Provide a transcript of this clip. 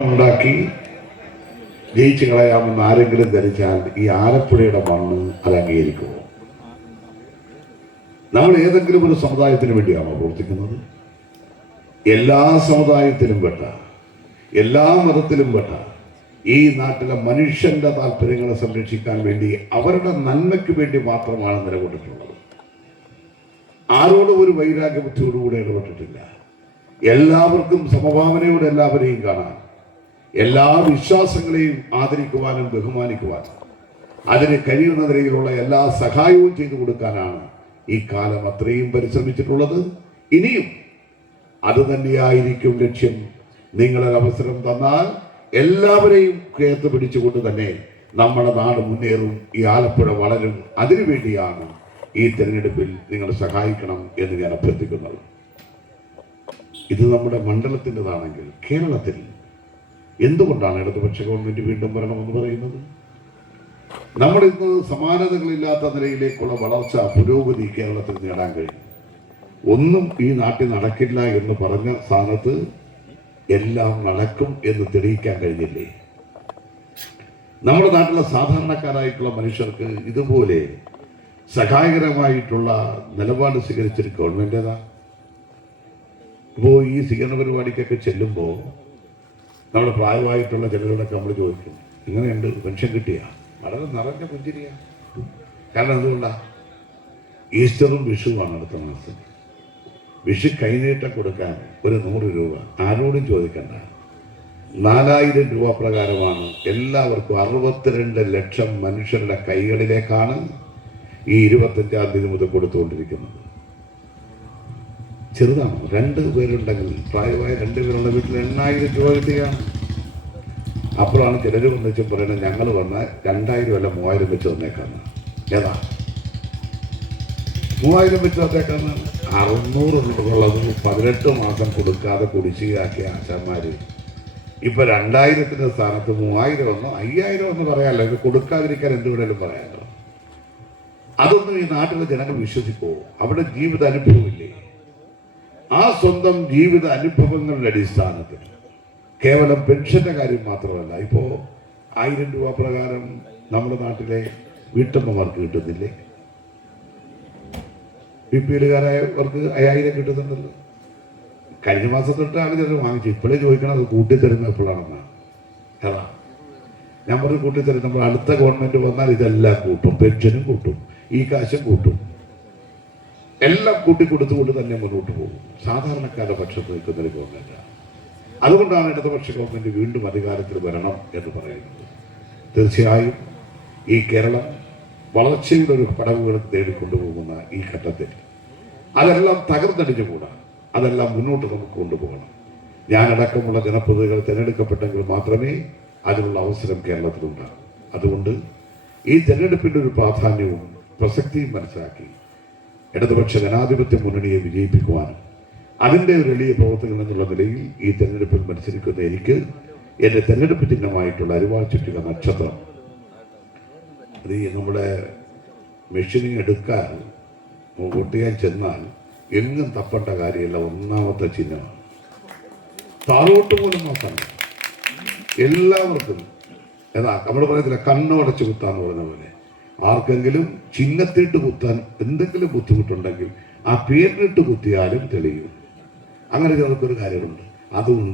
ഉണ്ടാക്കി ജയിച്ചു കളയാമെന്ന് ആരെങ്കിലും ധരിച്ചാൽ ഈ ആലപ്പുഴയുടെ മണ്ണ് അത് അംഗീകരിക്കുമോ? നമ്മൾ ഏതെങ്കിലും ഒരു സമുദായത്തിന് വേണ്ടിയാണോ പ്രവർത്തിക്കുന്നത്? എല്ലാ സമുദായത്തിലും പെട്ട, എല്ലാ മതത്തിലും പെട്ട ഈ നാട്ടിലെ മനുഷ്യന്റെ താല്പര്യങ്ങളെ സംരക്ഷിക്കാൻ വേണ്ടി, അവരുടെ നന്മയ്ക്ക് വേണ്ടി മാത്രമാണ് നിലകൊണ്ടിട്ടുള്ളത്. ആരോടും ഒരു വൈരാഗ്യ ബുദ്ധിയോടുകൂടെ ഇടപെട്ടിട്ടില്ല. എല്ലാവർക്കും സമഭാവനയോടെ എല്ലാവരെയും കാണാൻ, എല്ലാ വിശ്വാസങ്ങളെയും ആദരിക്കുവാനും ബഹുമാനിക്കുവാനും അതിന് കഴിയുന്ന നിലയിലുള്ള എല്ലാ സഹായവും ചെയ്തു കൊടുക്കാനാണ് ഈ കാലം അത്രയും പരിശ്രമിച്ചിട്ടുള്ളത്. ഇനിയും അത് തന്നെയായിരിക്കും ലക്ഷ്യം. നിങ്ങളൊരു അവസരം തന്നാൽ എല്ലാവരെയും കേത്ത് പിടിച്ചുകൊണ്ട് തന്നെ നമ്മുടെ നാട് മുന്നേറും, ഈ ആലപ്പുഴ വളരും. അതിനുവേണ്ടിയാണ് ഈ തെരഞ്ഞെടുപ്പിൽ നിങ്ങൾ സഹായിക്കണം എന്ന് ഞാൻ അഭ്യർത്ഥിക്കുന്നത്. ഇത് നമ്മുടെ മണ്ഡലത്തിൻ്റെതാണെങ്കിൽ കേരളത്തിൽ എന്തുകൊണ്ടാണ് ഇടതുപക്ഷ ഗവൺമെന്റ് വീണ്ടും വരണമെന്ന് പറയുന്നത്? നമ്മുടെ ഇന്ന് സമാനതകളില്ലാത്ത നിലയിലേക്കുള്ള വളർച്ച, പുരോഗതി കേരളത്തിൽ നേടാൻ കഴിയും. ഒന്നും ഈ നാട്ടിൽ നടക്കില്ല എന്ന് പറഞ്ഞ സ്ഥാനത്ത് എല്ലാം നടക്കും എന്ന് തെളിയിക്കാൻ കഴിഞ്ഞില്ലേ? നമ്മുടെ നാട്ടിലെ സാധാരണക്കാരായിട്ടുള്ള മനുഷ്യർക്ക് ഇതുപോലെ സഹായകരമായിട്ടുള്ള നിലപാട് സ്വീകരിച്ചൊരു ഗവൺമെന്റ് ഏതാ? ഇപ്പോൾ ഈ സ്വീകരണ പരിപാടിക്കൊക്കെ ചെല്ലുമ്പോൾ നമ്മുടെ പ്രായമായിട്ടുള്ള ചിലരോടൊക്കെ നമ്മൾ ചോദിക്കും, ഇങ്ങനെയുണ്ട്, പെൻഷൻ കിട്ടിയ? വളരെ നിറഞ്ഞ പുഞ്ചിരിയ. കാരണം എന്തുകൊണ്ടാണ്? ഈസ്റ്ററും വിഷുവാണ് അടുത്ത മാസം. വിഷു കൈനീട്ടം കൊടുക്കാൻ ഒരു 100 രൂപ ആരോടും ചോദിക്കണ്ട. 4000 രൂപ പ്രകാരമാണ് എല്ലാവർക്കും 62 ലക്ഷം മനുഷ്യരുടെ കൈകളിലേക്കാണ് ഈ 25-ാം തീയതി മുതൽ കൊടുത്തുകൊണ്ടിരിക്കുന്നത്. ചെറുതാണ്. 2 പേരുണ്ടെങ്കിൽ, പ്രായമായ 2 പേരുള്ള വീട്ടിൽ 8000 രൂപ കിട്ടുകയാണ്. അപ്പോഴാണ് ചിലർ വന്നിച്ച് പറയുന്നത്, ഞങ്ങൾ വന്നാൽ 2000 അല്ല 3000 വെച്ച് തന്നേക്കാന്ന്. ഏതാ 3000 വെച്ച് തന്നേക്കാന്നാണ്? 600 ഉള്ളത് 18 മാസം കൊടുക്കാതെ കുടിശ്ശികയാക്കിയ ആശാന്മാർ ഇപ്പൊ 2000-ന്റെ സ്ഥാനത്ത് 3000 വന്നോ 5000 എന്ന് പറയാമല്ലോ. ഇത് കൊടുക്കാതിരിക്കാൻ എന്തുവേണേലും പറയാമല്ലോ. അതൊന്നും ഈ നാട്ടിലെ ജനങ്ങൾ വിശ്വസിക്കുമോ? അവിടെ ജീവിത അനുഭവമില്ലേ? ആ സ്വന്തം ജീവിത അനുഭവങ്ങളുടെ അടിസ്ഥാനത്തിൽ കേവലം പെൻഷന്റെ കാര്യം മാത്രമല്ല, ഇപ്പോ 1000 രൂപ പ്രകാരം നമ്മുടെ നാട്ടിലെ വീട്ടമ്മമാർക്ക് കിട്ടുന്നില്ലേ? BPL-കാരായവർക്ക് 5000 കിട്ടുന്നുണ്ടല്ലോ. കഴിഞ്ഞ മാസം തൊട്ടാണ് ചിലർ വാങ്ങിച്ചു. ഇപ്പോഴേ ചോദിക്കണം അത് കൂട്ടിത്തരുന്നത് എപ്പോഴാണെന്നാണ്. ഏതാ ഞാൻ പറഞ്ഞ് കൂട്ടിത്തരും. നമ്മൾ അടുത്ത ഗവൺമെന്റ് വന്നാൽ ഇതെല്ലാം കൂട്ടും, പെൻഷനും കൂട്ടും, ഈ കാശും കൂട്ടും, എല്ലാം കൂട്ടിക്കൊടുത്തുകൊണ്ട് തന്നെ മുന്നോട്ട് പോകും. സാധാരണക്കാരുടെ പക്ഷത്ത് നിൽക്കുന്നൊരു ഗവൺമെന്റാണ്. അതുകൊണ്ടാണ് ഇടതുപക്ഷ ഗവൺമെന്റ് വീണ്ടും അധികാരത്തിൽ വരണം എന്ന് പറയുന്നത്. തീർച്ചയായും ഈ കേരളം വളർച്ചയുടെ ഒരു പടവുകൾ നേടിക്കൊണ്ടുപോകുന്ന ഈ ഘട്ടത്തിൽ അതെല്ലാം തകർന്നടിഞ്ഞുകൂടാ. അതെല്ലാം മുന്നോട്ട് നമുക്ക് കൊണ്ടുപോകണം. ഞാനടക്കമുള്ള ജനപ്രതിനിധികൾ തിരഞ്ഞെടുക്കപ്പെട്ടെങ്കിൽ മാത്രമേ അതിനുള്ള അവസരം കേരളത്തിലുണ്ടാകും. അതുകൊണ്ട് ഈ തെരഞ്ഞെടുപ്പിൻ്റെ ഒരു പ്രാധാന്യവും പ്രസക്തിയും മനസ്സിലാക്കി ഇടതുപക്ഷ ജനാധിപത്യ മുന്നണിയെ വിജയിപ്പിക്കുവാനും അതിൻ്റെ ഒരു എളിയ പ്രവർത്തകൻ എന്നുള്ള നിലയിൽ ഈ തെരഞ്ഞെടുപ്പിൽ മത്സരിക്കുന്ന എനിക്ക് എൻ്റെ തെരഞ്ഞെടുപ്പ് ചിഹ്നമായിട്ടുള്ള അരിവാൾ ചുറ്റിക നക്ഷത്രം, അത് നമ്മുടെ മെഷീനിങ് എടുക്കാൻ വോട്ട് ചെയ്യാൻ ചെന്നാൽ എങ്ങും തപ്പേണ്ട കാര്യമില്ല. ഒന്നാമത്തെ ചിഹ്നമാണ്. താഴോട്ട് പോലും നോക്കണം. എല്ലാവർക്കും ഏതാ നമ്മൾ പറയത്തില്ല, കണ്ണടച്ച് കുത്താന്ന് പറയുന്ന പോലെ ആർക്കെങ്കിലും ചിഹ്നത്തിട്ട് കുത്താൻ എന്തെങ്കിലും ബുദ്ധിമുട്ടുണ്ടെങ്കിൽ ആ പേരിട്ട് കുത്തിയാലും തെളിയും. അങ്ങനെ ചിലർക്കൊരു കാര്യമുണ്ട്. അതുകൊണ്ട്